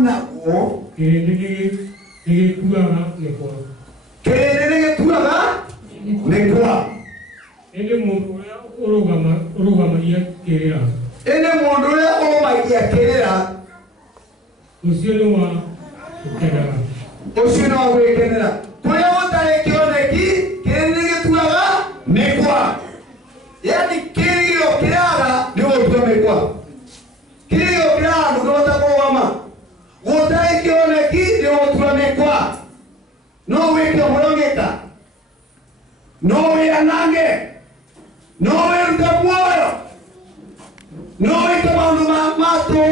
nako Kiri tuaga nekwa. Kiri tuaga nekwa. Ene mundu urugamagia kirira. Ene mundu urumagia kirira. Ucio ni wa gukenera. Ucio ni wa gukenera. Kuria utari kioneki kiri tuaga nekwa. Yani kiri okiraga ni utua nekwa. Kiri okiraga ndugu watakoma. Utari kioneki ni utua nekwa. No weke morongeka. No we anange. No we mtamuoyo. No we kamandu mato.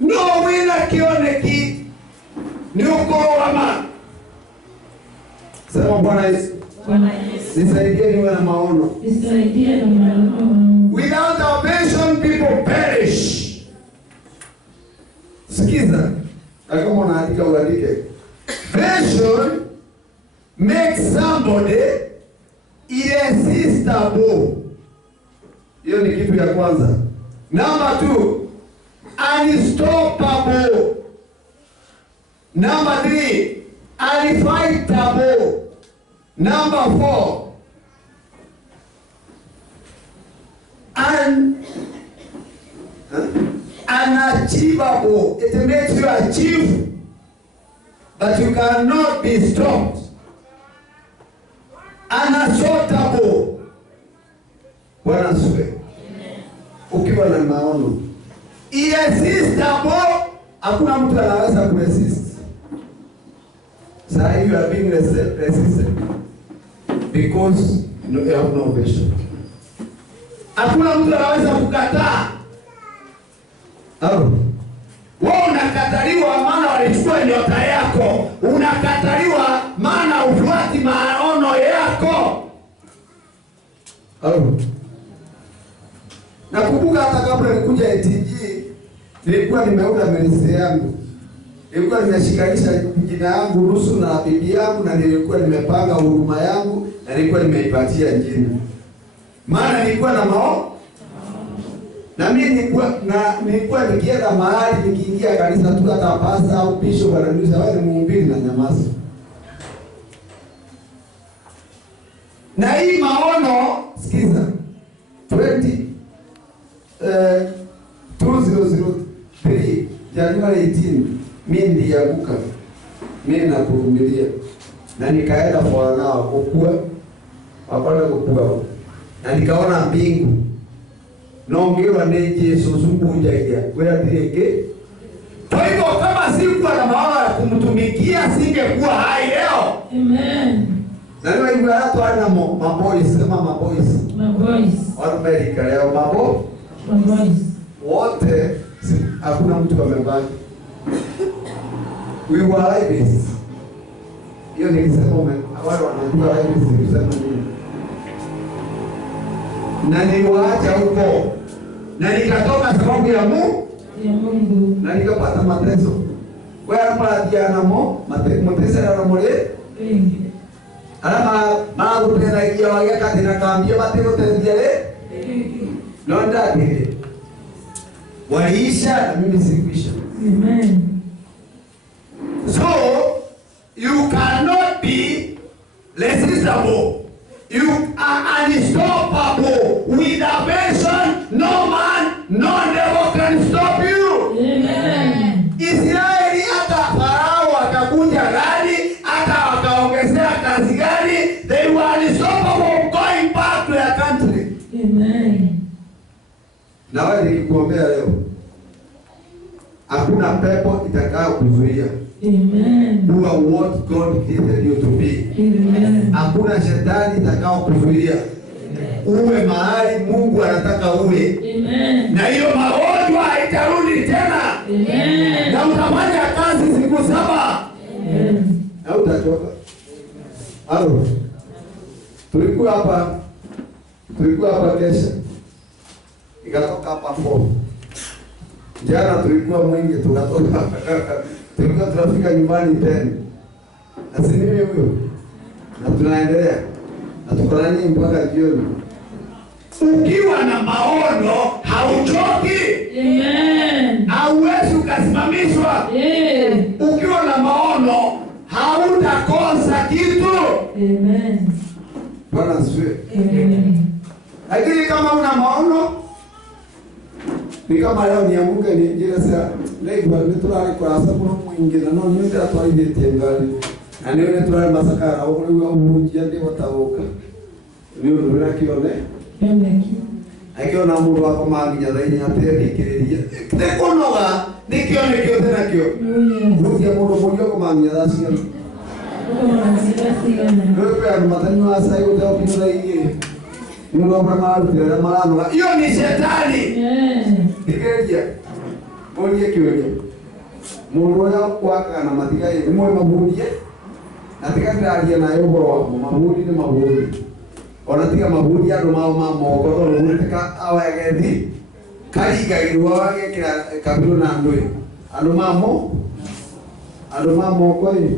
No we na kioneki. Ni ukoro wama. Sema Bwana Yesu. Nisaidie niwe na maono. Nisaidie na maono. Without our vision, people perish. Sikiza. Kama unaandika uandike. Vision makes somebody irresistible. Hiyo ni kitu ya kwanza. Number 2, unstoppable. Number 3, unfightable. Number 4, unachievable. It makes you achieve, but you cannot be stopped. Unassortable. Bwana asifiwe. Ukiwa na maono. Irresistible. Hakuna mtu anaweza kuresist. Sasa you are being resisted because you have no vision. Hakuna mtu anaweza kukataa. Wewe unakataliwa maana walichukua nyota yako. Unakataliwa maana ufuati maono yako. Nakumbuka hata kabla nikuja ATG nilikuwa nimeunda ministry yangu. Nilikuwa nimeshikanisha jina yangu nusu na bibi yangu, na nilikuwa nimepanga huduma yangu, na nilikuwa nimeipatia jina. Maana nilikuwa na maono. Na mimi nilikuwa nikienda mahali nikiingia kanisa tu atapasa au bishop ananiuliza wewe ni mhubiri na nyamaza. Na hii maono sikiza 2003 January 18 mimi nilianguka. Mimi nakuvumilia. Na nikaenda kwa nao kukua. Wapanda kukua. Na nikaona mbingu. Nongewa ni Yesu zunguja ya kwa direke. Kwa hivyo kama sikuwa na maono ya kumtumikia singekuwa hai leo. Amen. Na leo hivi watu wana maboys kama maboys. Maboys. Amerika leo maboys. Wote hakuna mtu amebaki. We were like this. Hiyo ni kisema wale wanajua like this ni kusema nini. Na niliwaacha huko. Na nikatoka sababu ya Mungu. Na nikapata mateso. Wewe hapa diana mateso na mole. Alama maarufu tena hiyo wakati na kaambia matendo tena Londa dile. Waisha na mimi sikuisha. Amen. So you cannot be resistible. You are unstoppable. With a vision, no man, no devil can stop you. Amen. Israeli hata Farao akakunja gani, hata wakaongezea kazi gani, they were unstoppable going back to their country. Amen. Na wewe nikikuombea leo, hakuna pepo itakayo kuzuia. Amen. You are what God created you to be. Amen. Hakuna shetani itakao kuzuia. Uwe mahali Mungu anataka uwe. Amen. Na hiyo magonjwa haitarudi tena. Amen. Na utafanya kazi siku 7. Amen. Na utachoka. Halo. Tulikuwa hapa kesha. Nikatoka hapa 4. Jana tulikuwa mwingi tukatoka. Tulikuwa tunafika nyumbani 10. Na si mimi huyo. Na tunaendelea. Na tukalani mpaka jioni. Ukiwa na maono hauchoki. Amen. Hauwezi Amen. Bwana asifiwe. Amen. Lakini kama una maono ni kama leo niamuke niingie sasa leo nitulale kwa sababu mwingine no ni ndio twaidete Ngari. Na niwe nitulale masakara au umunjia ndi wataboka. Ni ndio kione. Amen. Akiona mundu wako maginya thaini atire nikiriria. Tekonoga nikione kio tena kio. Ndio mundu mmoja wako maginya thasio. Ndio kwa matani wa sai ndio kinura hii. Ndio kwa maana marano. Hiyo ni shetani. Nigeria. Morie kiweje. Mundu ya kwaka na matigai mwe maburie. Natika ndaria nayo boro maburi ni maburi. Ona tiga maburi andu mao moko to rutika awegethi. Kariga irwa wage kira kabiru na ndui. Andu mamo ko ni.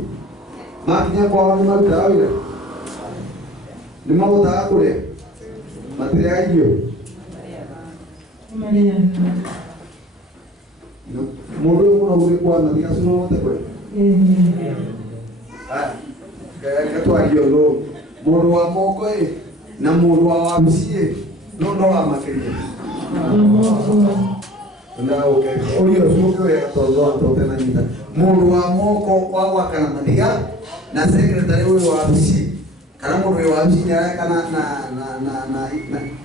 Makinya kwa ni maruta awira. Ni mabuta akure. Matria hiyo. Maria. Mundu uri kwa na tiga suno wote kwa. Katwa hiyo lo. Mundu wa moko na mundu wa wamsie no wa makiria. Ndao ke oyo suko ya tozo atote na nyita. Mundu wa moko kwa kana madiga na secretary wa wamsie. Kana mundu wa wamsie kana na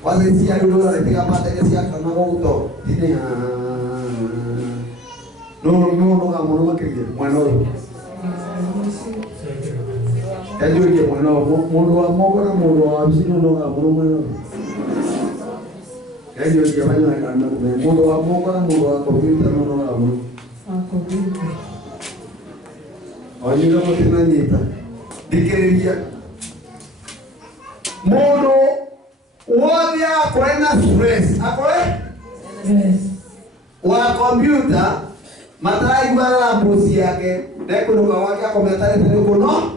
kwanza si alilo alipiga pata ile si kana goto. Dine no kama mundu makiria. Mwanao. Kajo ye mwanao mundu wa moko na mundu wa wamsie no mwanao. Kajo ye banya kana mundu wa moko na mundu wa kompyuta no mwanao. Kompyuta. Oyiga mutina nyita. Dikiriria. Mundu wothe akore na stress. Akore? Yes. Wa kompyuta mataraigua rambusi yake ndekuruga wake akometare tene kuno.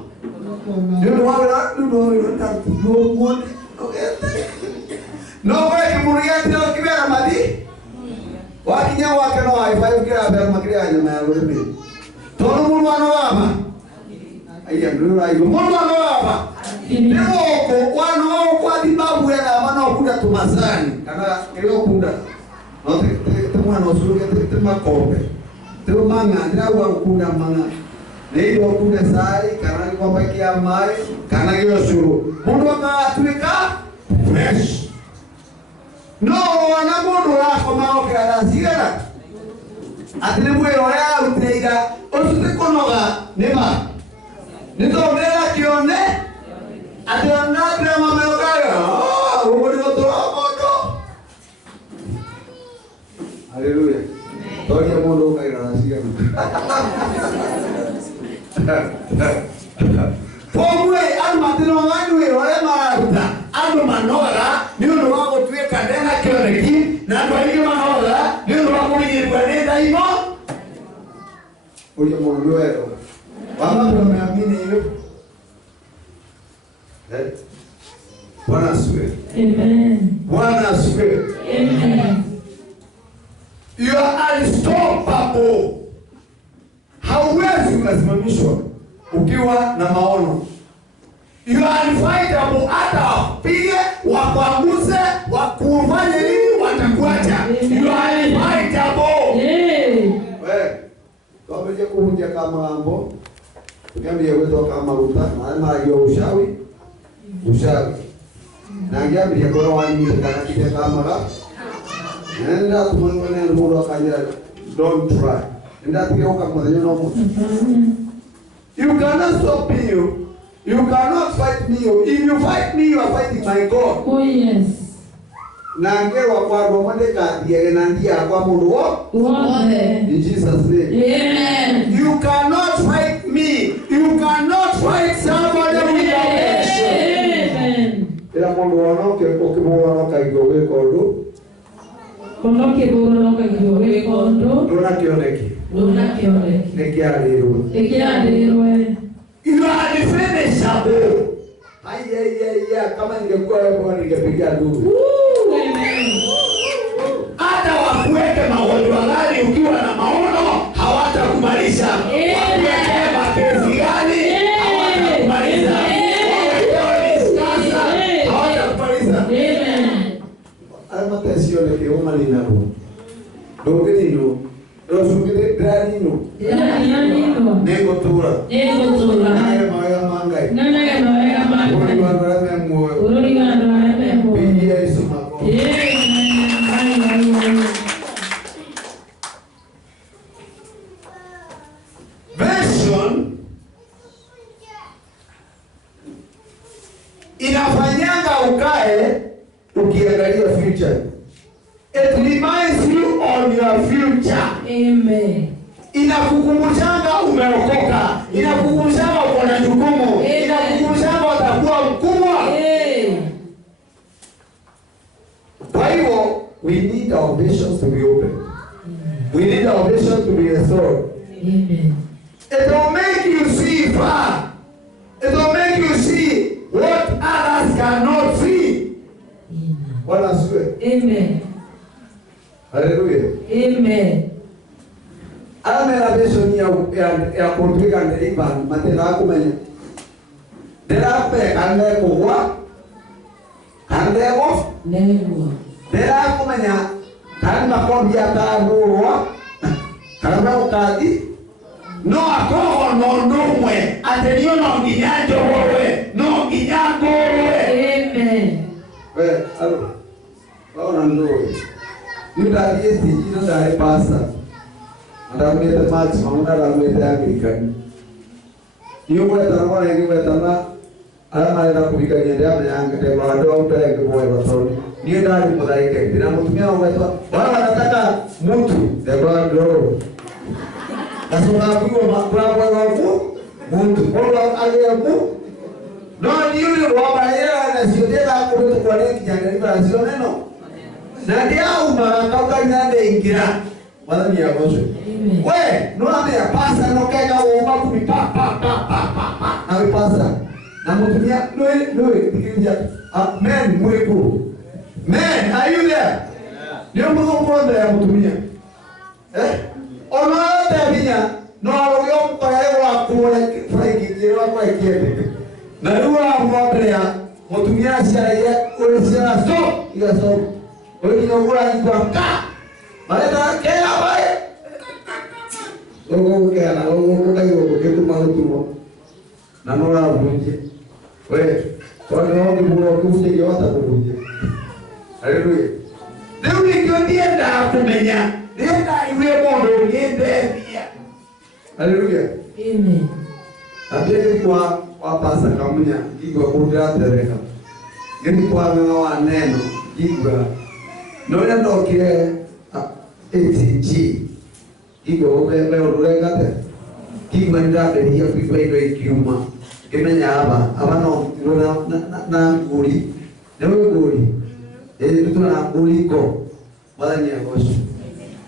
Ndio wala ndio tatu muone. No kwa kimuria ndio kibera mali. Wakinya wake no wifi kira bera makiria nyama ya rebe. Tono mundu wanoama. Aya ndio aigo mundu wanoama. Ndio ko wano kwa dibabu ya mana okuda tumasani kana kero kunda. No te mwana osuke te makombe. Te manga ndio wa kunda manga. Ndio kunda sai kana kwamba kia mai kana hiyo shuru. Mundu akatuika fresh. No wana mundu wako maoke alasigara. Atine mwero ya utreiga osute konoga nema. Nitondera kione atona drama meokaga. Uri gotora moto. Hallelujah. Toria mundu kaira alasigara. Pomwe almatino wanyu ore maruta ando manoga ni ndo wako tuweka ndena kioneki na ndo hiki manoga ni ndo wako yirwa nenda imo oyo mundu wero wama ndo meamini hiyo Bwana asifiwe. Amen. Bwana asifiwe. Amen. You are unstoppable. Hauwezi ukasimamishwa ukiwa na maono. You are unfightable, hata wapige, wakuanguse, wakufanye nini watakuacha. You are unfightable. Wewe, tuambie kuhunja kama mambo. Tukiambia wewe kama ruta, na hiyo ushawi. Na ngiambia kwa wani kana kile kama la. Nenda tumwone mundu akanya don't try. Nenda tikioka kwa neno no. You cannot stop me. You cannot fight me. If you fight me, you are fighting my God. Oh yes. Nangewa kwa romande kadie na ndia kwa mundu wo. In Jesus name. Amen. You cannot fight me. You cannot fight somebody with your action. Amen. Ila mundu wono ke okibora no kaigowe kondo. Kono kibora no kaigowe kondo. Dona kioneki. Nekiarirwe. You are unfinishable. Haya kama ningekuwa wewe ningepiga duru. Hata wakuweke magonjwa gani ukiwa na maono hawatakumalisha. Wakuweke mapenzi gani hawatakumalisha. Rosungire dranino. Dranino. Nego tura. Nego tura. Nage mawega mangai. Nage mawega mangai. Uri wanura memo. Uri wanura memo. Bidi Yesu mako. Vision inafanyanga ukae ukiangalia future. It reminds you on your future. Amen. Inakukumbushanga umeokoka. Inakukumbushanga uko na jukumu. Inakukumbushanga utakuwa mkubwa. Kwa hivyo, we need our visions to be open. We need our vision to be restored. Amen. It will make you see far. It will make you see what others cannot see. Bwana asifiwe. Amen. Hallelujah. Amen. Amela vision ya kutuika ndelipa matenda akumenya. Delape kande kuwa. Kandego. Nego. Delakumenya kande makobi ataburwa. Kande ukadi. No akoho no ndumwe. Atenio no nginyajo wewe. No nginyago wewe. Amen. Wewe, alo. Waona ndoe. Yuda yesi ino dai pasa. Ndamwete match mauna ndamwete American. Yuwe taramana yuwe tama ama enda kubikanya ndia yanga te bado utale kwa watu. Ni ndani mudhaike. Bila mtumia watu. Wao wanataka mtu the bado. Nasema kwa mambo yangu mtu kwa aliyebu. No yule wabaera na siotela kwa kwa nini kijana sio neno. Na ndio umaraka nyande ingira. Wala ni yabosho. We, no ame ya pasa no kega uomba kumipa pa. Na vipasa. Na mtumia loe tikija. Men mweku. Men, are you there? Ndio mko kwenda ya mtumia. Ono tabia no alio kwa hewa kwa frangi kwa kiende. Na ruwa mwabrea mtumia sharia ulisema stop igaso. Wewe unaona kwa ka. Maleta kea bae. Ogo kea ogo kayo ketu malutumo. Na nora bunje. Wewe kwa nini mbona kuje yote kubunje. Haleluya. Leo nikienda kumenya. Ndio iwe mondo yende pia. Haleluya. Amen. Abeke kwa pasa kamunya igwa kudra tereka. Ngeni kwa wa neno igwa. Noya ndokire ATG. Igwa wewe urega te. Igwa ndade hiyo kwa ile kiuma. Kimenya aba no na nguri. Ndio nguri. Tutuna nguliko. Wala ni agosho.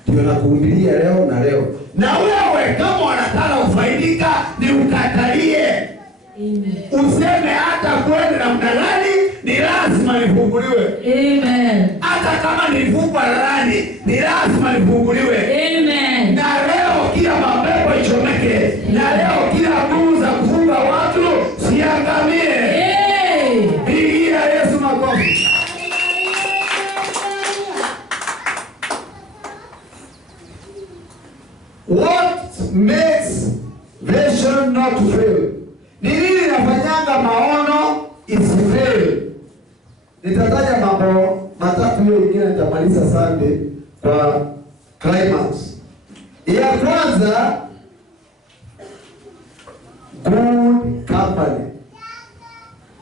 Tunakuhubiria leo na leo. Na wewe kama unataka ufaidika ni ukatalie. Useme hata kwenda namna gani ni lazima nifunguliwe. Amen. Hata kama nilifungwa ndani ni lazima nifunguliwe. Amen. Na leo kila mapepo ichomeke. Na leo kila nguvu za kufunga watu siangamie. Pigia Yesu makofi. What makes vision not to fail? Ni nini inafanyanga maono isifail? Nitataja mambo matatu hiyo ingine nitamaliza Sunday kwa climax. Ya kwanza, good company.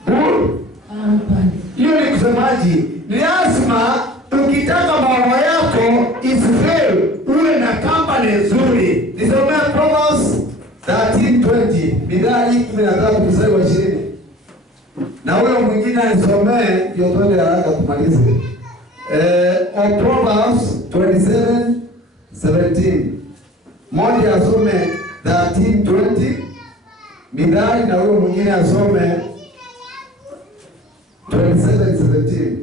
Good company. Hiyo ni kusemaji, ni lazima ukitaka maono yako isifail uwe na company nzuri. Nisomea Proverbs 13:20. Mithali 13:20. Na huyo mwingine anisomee ndio twende haraka tumalize. Proverbs 27:17. Mmoja asome 13:20. Mithali na huyo mwingine asome 27:17.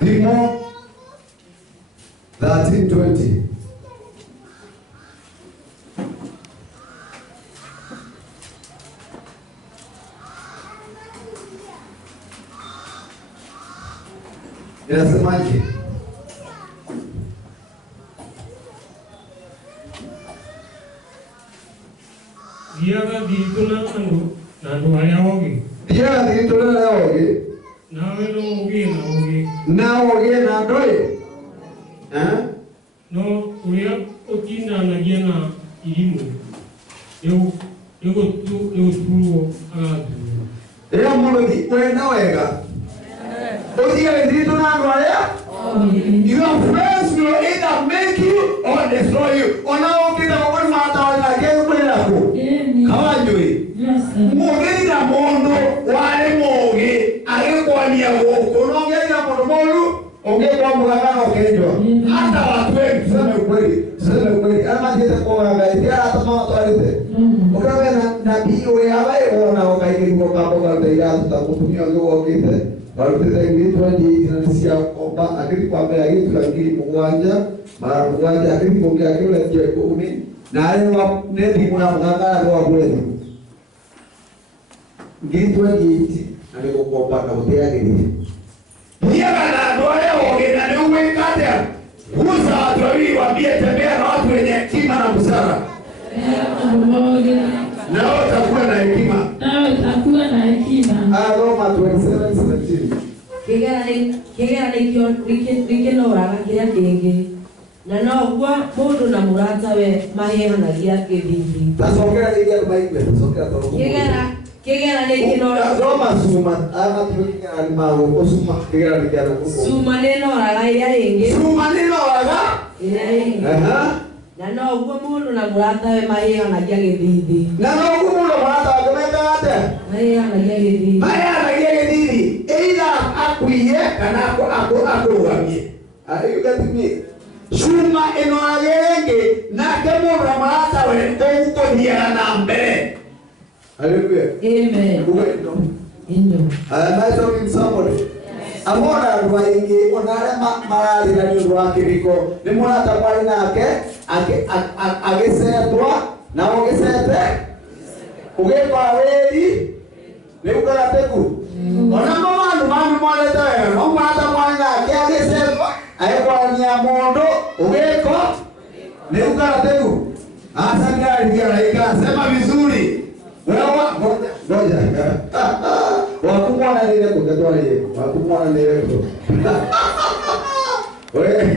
Bimo 13:20. Inasemaje? thiaga thiituna na andu aria ogi. Thiaga thiituna na ogi. Nawe no ogi na ogi. Na ogi na ndoi. No uria utindanagia na irimu. Ego tuo agatu. Ea mundu wenda wega. Othiaga thiituna na andu aria. Your friends will either make you or destroy you. Ona okita mwana mata na kero kwenda ko. Kawajui. Mugira mondo wale moge agekwania goko no ngeira mondo moru ongekwa mugana okenjo. Hata watu wengi sema ukweli. Ama ndiye kwa ngaidi hata mama twalite. Ukawe na nabii wewe abaye ona okaike kwa kaboga ndeira tutakutumia ngo okite. Barutete ngiri 28 na sia komba akiri kwa mbele yetu ngiri mugwanja mara mugwanja akiri kwa ngiri akiri le je ko uni na ale wa nedi mwa muganga kwa kwetu ngiri 28 ale ko komba na utea ngiri pia na ndoe ogena ni umekata uza watu waambie tembea na watu wenye hekima na busara na utakuwa na hekima. Roma 27:17. Kigera nikino raga kiria kingi na no gwa mundu na murata we mahihanagia githithi. Tasokera nigia maikwe tasokera toro. Kigera nikino Roma suma ama tukiga ni mago osuma kigera nigia na kuko. Suma neno raga iria ingi. Suma neno raga iria ingi. Na no gwa mundu na murata we mahihanagia githithi. Na no gwa mundu na murata we mahihanagia githithi. Mahihanagia githithi. Either akwiye kana akurugamie. You get me? Suma eno agenge na kemo ramata we ko hiera na mbele. Hallelujah. Amen. Indo. Am I talking to somebody? Amora ruaingi onare marari na nyu rwakiriko ni murata kwari nake agesetwa na ogesete ugekora weri ni ukarateku ona mwandu mwaleta wewe no murata kwari nake agesetwa ayekwania mundu ugeko ni ukarateku asanga ndio sema vizuri wewe ngoja wakumwana nile kutatwa yeye wakumwana nile wewe